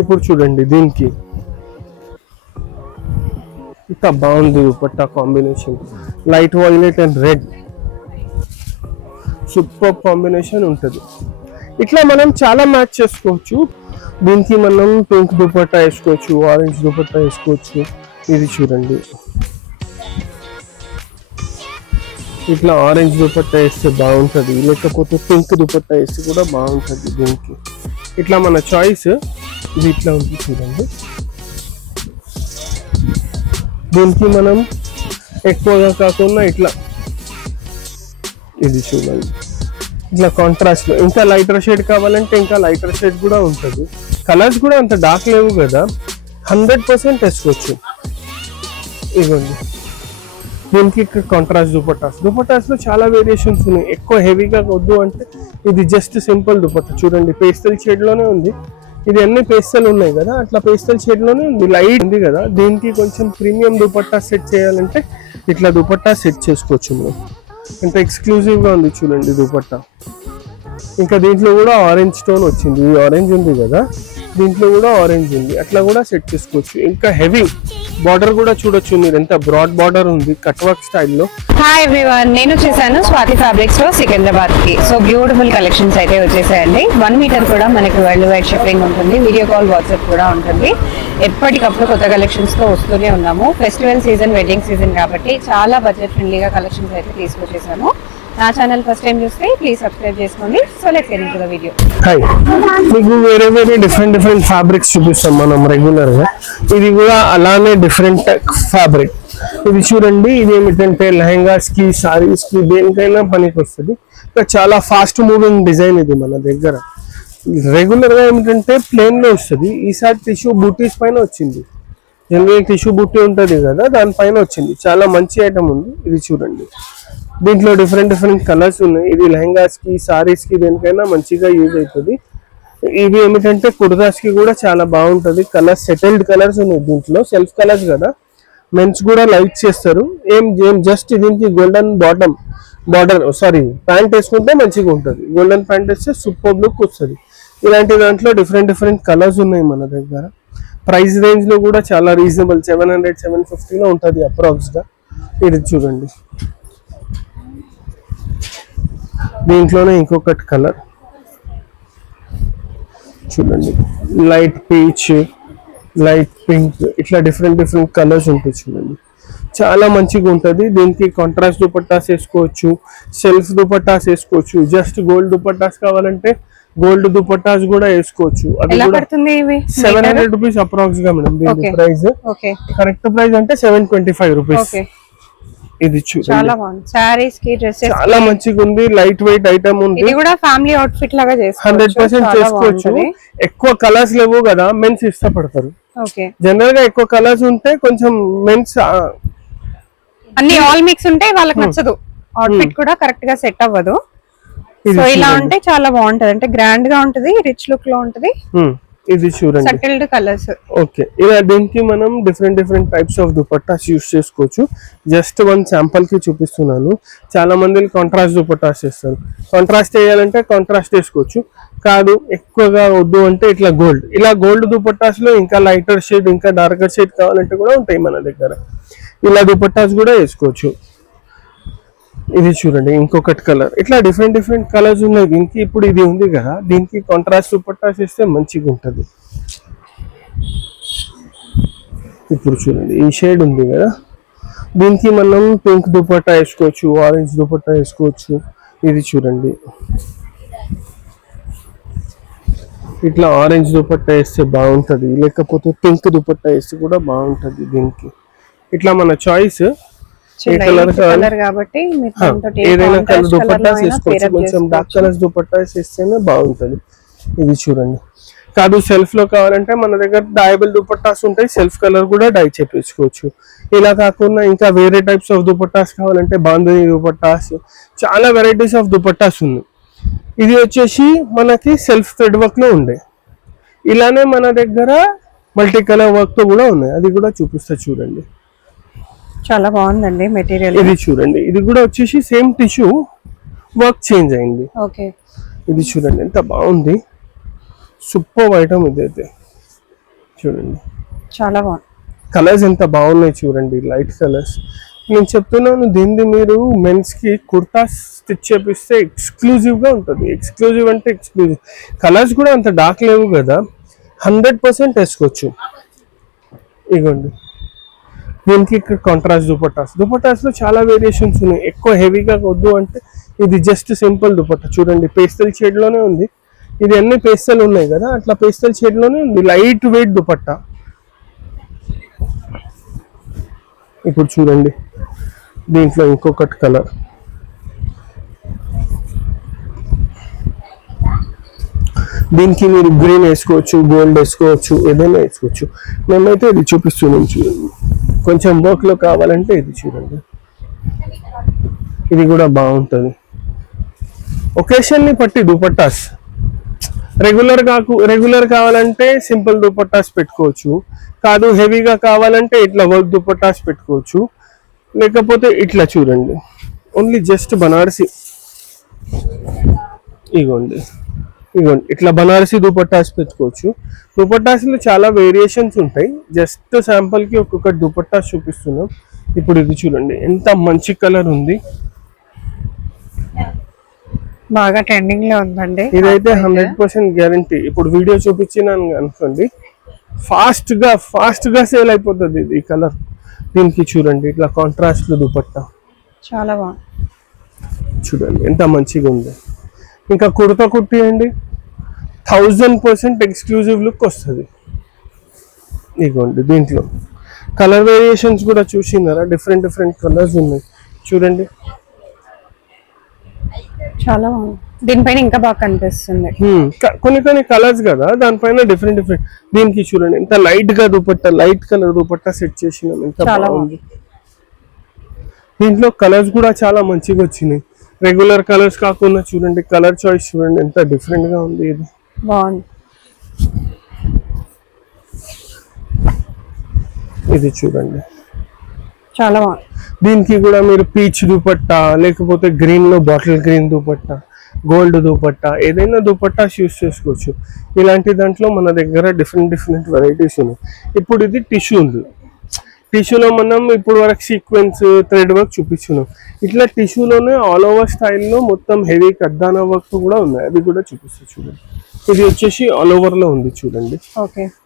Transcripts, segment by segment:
ఇప్పుడు చూడండి దీనికి ఇంకా బాగుంది dupatta combination, light violet and red, super combination ఉంటుంది. ఇట్లా మనం చాలా మ్యాచ్ చేసుకోవచ్చు. దీనికి మనం పింక్ దుపట్టా వేసుకోవచ్చు, ఆరెంజ్ దుపట్టా వేసుకోవచ్చు. ఇది చూడండి, ఇట్లా ఆరెంజ్ దుపట్టా వేస్తే బాగుంటుంది, లేకపోతే పింక్ దుపట్టా వేస్తే కూడా బాగుంటుంది. దీనికి ఇట్లా మన చాయిస్. ఇది ఇట్లా ఉంది చూడండి. దీనికి మనం ఎక్కువగా కాకుండా ఇట్లా, ఇది చూడండి, ఇట్లా కాంట్రాస్ట్ లో ఇంకా లైటర్ షేడ్ కావాలంటే ఇంకా లైటర్ షేడ్ కూడా ఉంటుంది. కలర్స్ కూడా అంత డార్క్ లేవు కదా, 100% వేసుకోవచ్చు. ఇవ్వండి, దీనికి కాంట్రాస్ట్ దుపట్టాస్ లో చాలా వేరియేషన్స్ ఉన్నాయి. ఎక్కువ హెవీగా వద్దు అంటే ఇది జస్ట్ సింపుల్ దుపట్టా. చూడండి పేస్టల్ షేడ్ లోనే ఉంది. ఇది అన్ని పేస్టల్ ఉన్నాయి కదా, అట్లా పేస్టల్ షేడ్ లోనే ఉంది, లైట్ ఉంది కదా. దీనికి కొంచెం ప్రీమియం దుపట్టా సెట్ చేయాలంటే ఇట్లా దుపట్టా సెట్ చేసుకోవచ్చు మనం. ఎంత ఎక్స్క్లూజివ్ గా ఉంది చూడండి దుపట్టా. ఇంకా దీంట్లో కూడా ఆరెంజ్ స్టోన్ వచ్చింది, ఈ ఆరెంజ్ ఉంది కదా, దీంట్లో కూడా ఆరెంజ్ ఉంది, అట్లా కూడా సెట్ చేసుకోవచ్చు. ఇంకా హెవీ బార్డర్ కూడా చూడొచ్చు మీరు, ఎంత బ్రాడ్ బార్డర్ ఉంది కట్ వర్క్ స్టైల్లో. హాయ్ ఎవ్రీవన్, నేను వచ్చేసాను స్వాతి ఫ్యాబ్రిక్స్ లో సికింద్రాబాద్ కి. సో బ్యూటిఫుల్ కలెక్షన్స్ అయితే వచ్చేసాయండి. 1 మీటర్ కూడా మనకి వరల్డ్ వైడ్ షిప్పింగ్ ఉంటుంది, వీడియో కాల్ వాట్సాప్ కూడా ఉంటుంది. ఎప్పటికప్పుడు కొత్త కలెక్షన్స్ తో వస్తూనే ఉన్నాము. ఫెస్టివల్ సీజన్, వెడ్డింగ్ సీజన్ కాబట్టి చాలా బడ్జెట్ ఫ్రెండ్లీగా కలెక్షన్స్ అయితే తీసుకొచ్చేసాము. నా ఛానల్ ఫస్ట్ టైం చూస్తే ప్లీజ్ సబ్స్క్రైబ్ చేసుకోండి. So let's get into the video. Hi, మీకు వేరే డిఫరెంట్ ఫ్యాబ్రిక్స్ చూపిస్తాం మనం రెగ్యులర్ గా. ఇది కూడా అలానే డిఫరెంట్ ఫ్యాబ్రిక్. ఇది చూడండి, ఇది ఏమిటంటే లెహంగాస్ కి, సారీస్ కి, దేనికైనా పనికి వస్తుంది. చాలా ఫాస్ట్ మూవింగ్ డిజైన్ ఇది మన దగ్గర. రెగ్యులర్ గా ఏమిటంటే ప్లేన్ లో వస్తుంది, ఈసారి టిష్యూ బూటీస్ పైన వచ్చింది. జనరల్ టిష్యూ బూటీ ఉంటుంది కదా, దానిపైన వచ్చింది. చాలా మంచి ఐటమ్ ఉంది. ఇది చూడండి, దీంట్లో డిఫరెంట్ కలర్స్ ఉన్నాయి. ఇది లెహంగాస్ కి, సారీస్ కి, దేనికైనా మంచిగా యూజ్ అవుతుంది. ఇవి ఏమిటంటే కుర్తాస్ కి కూడా చాలా బాగుంటుంది. కలర్స్ సెటిల్డ్ కలర్స్ ఉన్నాయి దీంట్లో, సెల్ఫ్ కలర్స్ కదా, మెన్స్ కూడా లైక్ చేస్తారు. ఏం జస్ట్ దీనికి గోల్డెన్ బార్డర్ ప్యాంట్ వేసుకుంటే మంచిగా ఉంటుంది. గోల్డెన్ ప్యాంట్ వేస్తే సూపర్ లుక్ వస్తుంది. ఇలాంటి దాంట్లో డిఫరెంట్ కలర్స్ ఉన్నాయి మన దగ్గర. ప్రైస్ రేంజ్ లో కూడా చాలా రీజనబుల్, 700-750 లో ఉంటుంది అప్రాక్స్ గా. ఇది చూడండి, దీంట్లోనే ఇంకొకటి కలర్ చూడండి, లైట్ పీచ్, లైట్ పింక్, ఇట్లా డిఫరెంట్ కలర్స్ ఉంటాయి చూడండి. చాలా మంచిగా ఉంటుంది. దీనికి కాంట్రాస్ట్ దుపట్టాస్ వేసుకోవచ్చు, సెల్ఫ్ దుపట్టాస్ వేసుకోవచ్చు. జస్ట్ గోల్డ్ దుపట్టాస్ కావాలంటే గోల్డ్ దుపట్టాస్ కూడా వేసుకోవచ్చు. అది కూడా 700 రూపీస్ అప్రాక్స్ గా మేడం దీని ప్రైస్. కరెక్ట్ ప్రైస్ అంటే 725 రూపీస్. ఇది చాలా బాగుంది. సారీస్ కి, డ్రెస్సెస్ చాలా మంచిగా ఉంది. లైట్ వెయిట్ ఐటమ్ ఉంది. ఇది కూడా ఫ్యామిలీ అవుట్ఫిట్ లాగా చేసుకోవచ్చు, 100% చేసుకోవచ్చు. ఎక్కువ కలర్స్ లేవు కదా, మెన్స్ ఇష్టపడతారు. జనరల్ గా ఎక్కువ కలర్స్ ఉంటే కొంచెం మెన్స్ అన్ని ఆల్ మిక్స్ ఉంటే వాళ్ళకి నచ్చదు, అవుట్ఫిట్ కూడా కరెక్ట్ గా సెట్ అవ్వదు. సో ఇలా ఉంటే చాలా బాగుంటది, అంటే గ్రాండ్ గా ఉంటది, రిచ్ లుక్ లో ఉంటది. ఇది చూడండి, సెటిల్డ్ కలర్స్. ఓకే, ఇలా దీనికి మనం different types of dupattas use చేసుకోవచ్చు. జస్ట్ వన్ శాంపుల్ కి చూపిస్తున్నాను. చాలా మంది కాంట్రాస్ట్ దుపట్టాస్ చేస్తారు. కాంట్రాస్ట్ వేయాలంటే కాంట్రాస్ట్ వేసుకోవచ్చు. కాదు ఎక్కువగా వద్దు అంటే ఇలా గోల్డ్ దుపట్టాస్ లో ఇంకా లైటర్ షేడ్, ఇంకా డార్కర్ షేడ్ కావాలంటే కూడా ఉంటాయి మన దగ్గర. ఇలా దుపట్టాస్ కూడా వేసుకోవచ్చు. ఇది చూడండి, ఇంకొకటి కలర్. ఇట్లా డిఫరెంట్ కలర్స్ ఉన్నాయి దీనికి. ఇప్పుడు ఇది ఉంది కదా, దీనికి కాంట్రాస్ట్ దుపట్టాస్ వేస్తే మంచిగా ఉంటుంది. ఇప్పుడు చూడండి, ఈ షేడ్ ఉంది కదా, దీనికి మనం పింక్ దుపట్టా వేసుకోవచ్చు, ఆరెంజ్ దుపట్టా వేసుకోవచ్చు. ఇది చూడండి, ఇట్లా ఆరెంజ్ దుపట్టా వేస్తే బాగుంటుంది, లేకపోతే పింక్ దుపట్టా వేస్తే కూడా బాగుంటుంది. దీనికి ఇట్లా మన చాయిస్. కాబట్టి ఏదైనా కలర్ దుపట్టాస్ వేసుకోవచ్చు. కొంచెం డార్క్ కలర్స్ దుపట్టాస్ వేస్తేనే బాగుంటుంది. ఇది చూడండి. కాదు సెల్ఫ్ లో కావాలంటే మన దగ్గర డైబుల్ దుపట్టాస్ ఉంటాయి, సెల్ఫ్ కలర్ కూడా డై చేపించుకోవచ్చు. ఇలా కాకుండా ఇంకా వేరే టైప్స్ ఆఫ్ దుపట్టాస్ కావాలంటే బాంధనీ దుపట్టాస్, చాలా వెరైటీస్ ఆఫ్ దుపట్టాస్ ఉన్నాయి. ఇది వచ్చేసి మనకి సెల్ఫ్ థ్రెడ్ వర్క్ లో ఉండే. ఇలానే మన దగ్గర మల్టీ కలర్ వర్క్ తో కూడా ఉన్నాయి, అది కూడా చూపిస్తా చూడండి. చాలా బాగుందండి మెటీరియల్. ఇది చూడండి, ఇది కూడా వచ్చేసి సేమ్ టిష్యూ, వర్క్ చేంజ్ అయింది. ఓకే, ఇది చూడండి ఎంత బాగుంది, సూపర్ ఐటమ్ ఇదైతే. చూడండి చాలా బాగుంది. కలర్స్ ఎంత బాగున్నాయి చూడండి, లైట్ కలర్స్. నేను చెప్తున్నాను దీన్ని మీరు మెన్స్ కి కుర్తా స్టిచ్ చేపిస్తే ఎక్స్క్లూజివ్ గా ఉంటుంది. ఎక్స్క్లూజివ్ అంటే ఎక్స్క్లూజివ్. కలర్స్ కూడా అంత డార్క్ లేవు కదా, 100% వేసుకోవచ్చు. ఇగోండి దీనికి ఇక్కడ కాంట్రాస్ట్ దుపట్టాస్ లో చాలా వేరియేషన్స్ ఉన్నాయి. ఎక్కువ హెవీగా వద్దు అంటే ఇది జస్ట్ సింపుల్ దుపట్టా. చూడండి పేస్టల్ షేడ్ లోనే ఉంది. ఇది అన్ని పేస్టల్ ఉన్నాయి కదా, అట్లా పేస్టల్ షేడ్ లోనే ఉంది. Light weight dupatta. ఇప్పుడు చూడండి దీంట్లో ఇంకొకటి కలర్. దీనికి మీరు గ్రీన్ వేసుకోవచ్చు, గోల్డ్ వేసుకోవచ్చు, ఏదైనా వేసుకోవచ్చు. మేమైతే ఇది చూపిస్తున్నాం చూడండి. కొంచెం వర్క్ లో కావాలంటే ఇది చూడండి, ఇది కూడా బాగుంటుంది. ఒకేషన్ ని బట్టి దుపట్టాస్ రెగ్యులర్ కావాలంటే సింపుల్ దుపట్టాస్ పెట్టుకోవచ్చు. కాదు హెవీగా కావాలంటే ఇట్లా వర్క్ దుపట్టాస్ పెట్టుకోవచ్చు. లేకపోతే ఇట్లా చూడండి, ఓన్లీ జస్ట్ బనారసి. ఇగోండి ఇట్లా బనారసి దుపట్టాస్ పెట్టుకోవచ్చు. దుపట్టాస్లో చాలా వేరియేషన్స్ ఉంటాయి. జస్ట్ శాంపుల్ కి ఒక్కొక్క దుపట్టాస్ చూపిస్తున్నాం. ఇప్పుడు ఇది చూడండి ఎంత మంచి కలర్ ఉంది. బాగా ట్రెండింగ్ లో ఉందండి. ఇదైతే 100% గ్యారంటీ. ఇప్పుడు వీడియో చూపించినాను అనుకోండి, ఫాస్ట్ గా సేల్ అయిపోతుంది ఇది కలర్. దీనికి చూడండి ఇట్లా కాంట్రాస్ట్ దుపట్టా చాలా బాగుంది. చూడండి ఎంత మంచిగా ఉంది. ఇంకా కుర్తా కుట్టియండి, 1000% ఎక్స్క్లూజివ్ లుక్ వస్తుంది. ఇదిగోండి దీంట్లో కలర్ వేరియేషన్స్ కూడా చూసినారా, డిఫరెంట్ కలర్స్ ఉన్నాయి చూడండి. చాలా బాగుంది. దీనిపైన ఇంకా బాగా కనిపిస్తుంది. కొన్ని కలర్స్ కదా, దానిపైన డిఫరెంట్. దీనికి చూడండి ఎంత లైట్ గా dupatta, light colour dupatta set చేసినాం. ఎంత బాగుంది. దీంట్లో కలర్స్ కూడా చాలా మంచిగా వచ్చినాయి. రెగ్యులర్ కలర్స్ కాకుండా చూడండి కలర్ చాయిస్ చూడండి ఎంత డిఫరెంట్ గా ఉంది. ఇది బాగుంది. ఇది చూడండి చాలా బాగుంది. దీనికి కూడా మీరు పీచ్ దుపట్టా, లేకపోతే గ్రీన్ లో bottle green dupatta, gold dupatta, ఏదైనా దుపట్టాస్ యూస్ చేసుకోవచ్చు. ఇలాంటి దాంట్లో మన దగ్గర డిఫరెంట్ వెరైటీస్ ఉన్నాయి. ఇప్పుడు ఇది టిష్యూ ఉంది. టిష్యూలో మనం ఇప్పుడు వరకు సీక్వెన్స్ థ్రెడ్ వర్క్ చూపించున్నాం. ఇట్లా టిష్యూలోనే ఆల్ ఓవర్ స్టైల్లో మొత్తం హెవీ కడ్దానా వర్క్ కూడా ఉన్నాయి. అది కూడా చూపిస్తాను చూడండి. ఇది వచ్చేసి ఆల్ ఓవర్ లో ఉంది చూడండి.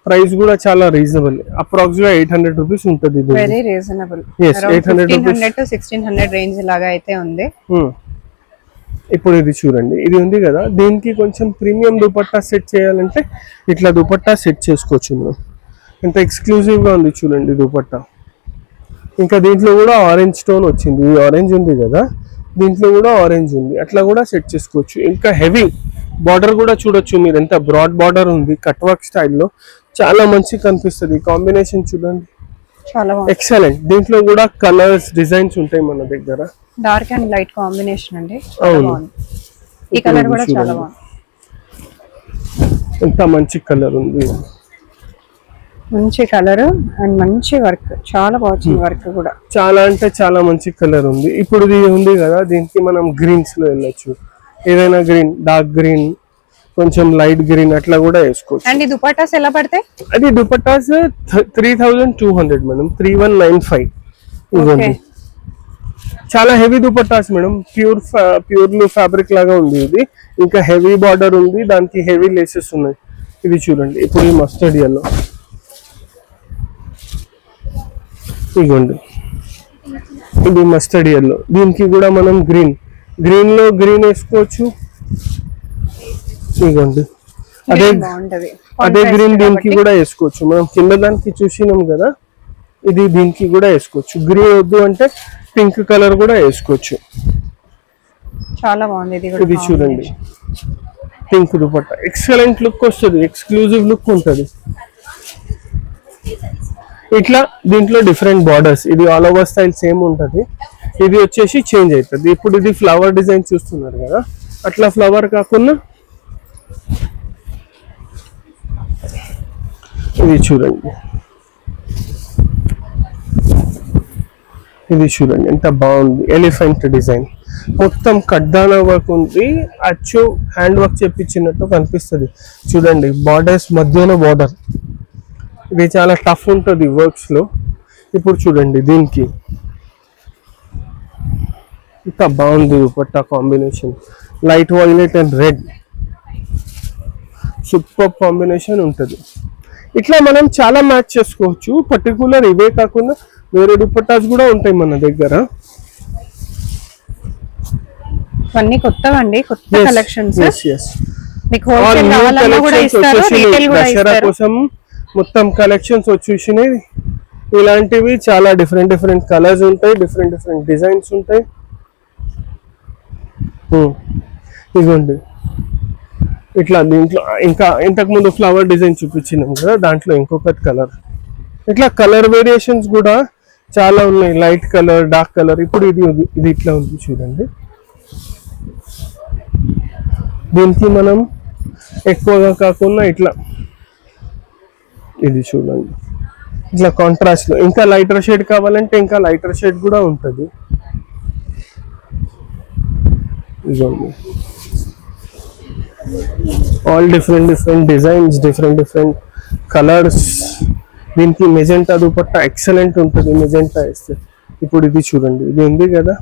ప్రైస్ కూడా చాలా రీజనబుల్, అప్రాక్సిమేట్ 800 రూపీస్ ఉంటుంది. Very reasonable. 800 to 1600 రేంజ్ లాగా అయితే ఉంది. ఇప్పుడు ఇది చూడండి, ఇది ఉంది కదా, దీనికి కొంచెం ప్రీమియం దుపట్టా సెట్ చేయాలంటే ఇట్లా దుపట్టా సెట్ చేసుకోవచ్చు మనం. ఎంత ఎక్స్క్లూజివ్ గా ఉంది చూడండి దుపట్టా. ఇంకా దీంట్లో కూడా ఆరెంజ్ స్టోన్ వచ్చింది. ఈ ఆరెంజ్ ఉంది కదా, దీంట్లో కూడా ఆరెంజ్ ఉంది. అట్లా కూడా సెట్ చేసుకోవచ్చు. ఇంకా హెవీ బార్డర్ కూడా చూడొచ్చు మీరు, ఎంత బ్రాడ్ బార్డర్ ఉంది కట్ వర్క్ స్టైల్లో. చాలా మంచి కనిపిస్తుంది. కాంబినేషన్ చూడండి చాలా బాగుంది, ఎక్సలెంట్. దీంట్లో కూడా కలర్స్ డిజైన్స్ ఉంటాయి మన దగ్గర. డార్క్ అండ్ లైట్ కాంబినేషన్ అండి. అవును, ఈ కలర్ కూడా చాలా బాగుంది. ఎంత మంచి కలర్ ఉంది, మంచి కలర్ అండ్ మంచి వర్క్. చాలా బాగుంది వర్క్ కూడా. చాలా అంటే చాలా మంచి కలర్ ఉంది. ఇప్పుడు ఇది ఉంది కదా, దీనికి మనం గ్రీన్స్ లో వెళ్ళొచ్చు. ఏదైనా గ్రీన్, డార్క్ గ్రీన్, కొంచెం లైట్ గ్రీన్ అట్లా కూడా వేసుకోవచ్చు. అండ్ ఈ దుపట్టాస్ ఎలా పడతాయి? అది దుపట్టాస్ 3200 మేడం, 3195. ఇవ్వండి, చాలా heavy dupattas madam. Purely fabric లాగా ఉంది ఇది. ఇంకా హెవీ బార్డర్ ఉంది, దానికి హెవీ లేసెస్ ఉన్నాయి. ఇది చూడండి, ఇప్పుడు ఈ మస్టర్డ్ ఎల్లో. ఇదిగోండి, ఇది మస్టర్డ్ ఎల్లో. దీనికి కూడా మనం గ్రీన్ లో గ్రీన్ వేసుకోవచ్చు. ఇదిగోండి, అదే గ్రీన్ దీనికి కూడా వేసుకోవచ్చు. మనం కింద దానికి చూసినాం కదా, ఇది దీనికి కూడా వేసుకోవచ్చు. గ్రీన్ వద్దు అంటే పింక్ కలర్ కూడా వేసుకోవచ్చు. చాలా బాగుంది. ఇది చూడండి, పింక్ దుపట్టా ఎక్సలెంట్ లుక్ వస్తుంది, ఎక్స్క్లూజివ్ లుక్ ఉంటుంది. ఇట్లా దీంట్లో డిఫరెంట్ బార్డర్స్. ఇది ఆల్ ఓవర్ స్టైల్ సేమ్ ఉంటుంది. ఇది వచ్చేసి చేంజ్ అవుతుంది. ఇప్పుడు ఇది ఫ్లవర్ డిజైన్ చూస్తున్నారు కదా, అట్లా ఫ్లవర్ కాకుండా ఇది చూడండి. ఇది చూడండి ఎంత బాగుంది, ఎలిఫెంట్ డిజైన్. మొత్తం కడ్దానా వర్క్ ఉంది, అచ్చు హ్యాండ్ వర్క్ చేపించినట్టు కనిపిస్తుంది. చూడండి బార్డర్స్ మధ్యలో బార్డర్ ఇది చాలా టఫ్ ఉంటుంది వర్క్స్ లో. ఇప్పుడు చూడండి దీనికి ఇంత బాగుంది dupatta combination, light violet and red, super combination ఉంటుంది. ఇట్లా మనం చాలా మ్యాచ్ చేసుకోవచ్చు. పర్టికులర్ ఇవే కాకుండా వేరే దుపట్టాస్ కూడా ఉంటాయి మన దగ్గర. అన్ని కొత్తవండి, కొత్త కలెక్షన్స్. మీకు All హోల్సేల్ new కావాలన్నా కూడా collections ఇస్తారు, వచ్చేసినాయి. రీటైల్ కూడా దసరా ఇస్తారు. కోసం మొత్తం కలెక్షన్స్ వచ్చేసినాయి. ఇలాంటివి చాలా డిఫరెంట్ డిఫరెంట్ కలర్స్ ఉంటాయి, డిఫరెంట్ డిఫరెంట్ డిజైన్స్ ఉంటాయి. ఇదిగోండి ఇట్లా. దీంట్లో ఇంకా ఇంతకు ముందు ఫ్లవర్ డిజైన్ చూపించినాం కదా, దాంట్లో ఇంకొకటి కలర్. ఇట్లా కలర్ వేరియేషన్స్ కూడా చాలా ఉన్నాయి, లైట్ కలర్, డార్క్ కలర్. ఇప్పుడు ఇది ఇట్లా ఉంది చూడండి. దీనికి మనం ఎక్కువగా కాకుండా ఇట్లా ఇది చూడండి, ఇట్లా కాంట్రాస్ట్ లో ఇంకా లైటర్ షేడ్ కావాలంటే ఇంకా లైటర్ షేడ్ కూడా ఉంటుంది. ఇదిగోండి all different different designs, different different colours. దీనికి మెజెంటా దుపట్టా ఎక్సలెంట్ ఉంటుంది మెజెంటా వేస్తే. ఇప్పుడు ఇది చూడండి, ఇది ఉంది కదా,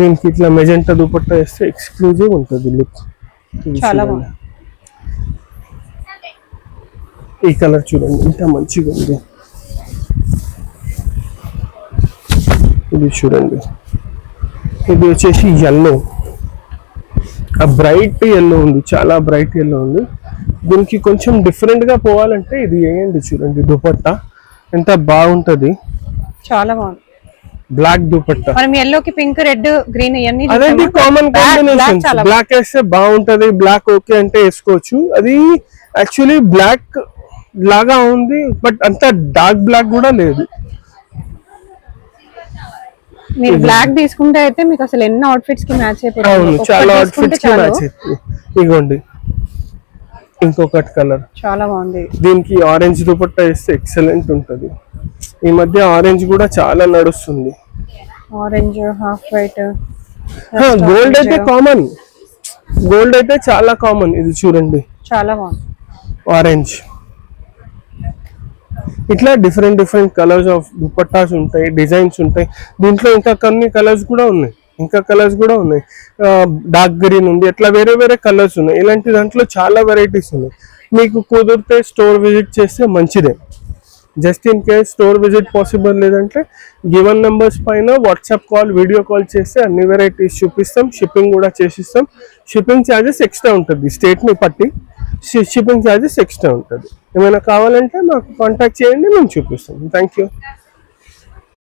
దీనికి ఇట్లా మెజెంటా దుపట్టా వేస్తే ఎక్స్క్లూజివ్ ఉంటుంది లుక్. చాలా బాగుంది. ఈ కలర్ చూడండి ఇంత మంచిగా ఉంది. ఇది చూడండి, ఇది వచ్చేసి ఎల్లో, ఆ బ్రైట్ ఎల్లో ఉంది, చాలా బ్రైట్ ఎల్లో ఉంది. దీనికి కొంచెం డిఫరెంట్ గా పోవాలంటే ఇది వేయండి. చూడండి దుపట్టా ఎంత బాగుంటది, చాలా బాగుంది. బ్లాక్ దుపట్టా. మనం ఎల్లో కి పింక్, రెడ్, గ్రీన్ ఇవన్నీ అదేంటి కామన్ కాంబినేషన్. బ్లాక్ వేస్తే బాగుంటది, బ్లాక్ ఓకే అంటే వేసుకోవచ్చు. అది యాక్చువల్లీ బ్లాక్ లాగా ఉంది, బట్ అంత డార్క్ బ్లాక్ కూడా లేదు. మీరు బ్లాక్ తీసుకుంటే అయితే మీకు అసలు ఎన్ని అవుట్ఫిట్స్ కి మ్యాచ్ అయిపోతుంది. అవును, చాలా అవుట్ఫిట్స్ కి మ్యాచ్ అవుతుంది. ఇగోండి ఇంకొకటి కలర్ చాలా బాగుంది. దీనికి ఆరెంజ్ దుపట్టా వేస్తే ఎక్సలెంట్ ఉంటది. ఈ మధ్య ఆరెంజ్ కూడా చాలా నడుస్తుంది. ఆరెంజ్, హాఫ్ వైట్, గోల్డ్ అయితే కామన్, గోల్డ్ అయితే చాలా కామన్. ఇది చూడండి చాలా బాగుంది. ఆరెంజ్. ఇట్లా different different colours of dupattas ఉంటాయి, డిజైన్స్ ఉంటాయి. దీంట్లో ఇంకా కొన్ని కలర్స్ కూడా ఉన్నాయి, డార్క్ గ్రీన్ ఉంది, అట్లా వేరే వేరే కలర్స్ ఉన్నాయి. ఇలాంటి దాంట్లో చాలా వెరైటీస్ ఉన్నాయి. మీకు కుదిరితే స్టోర్ విజిట్ చేస్తే మంచిదే. Just in case store visit possible లేదంటే గివెన్ నెంబర్స్ పైన వాట్సాప్ కాల్, వీడియో కాల్ చేస్తే అన్ని వెరైటీస్ చూపిస్తాం, షిప్పింగ్ కూడా చేసిస్తాం. షిప్పింగ్ ఛార్జెస్ ఎక్స్ట్రా ఉంటుంది, స్టేట్ని బట్టి షిప్పింగ్ ఛార్జెస్ ఎక్స్ట్రా ఉంటుంది. ఏమైనా కావాలంటే మాకు కాంటాక్ట్ చేయండి, మేము చూపిస్తాం. Thank you.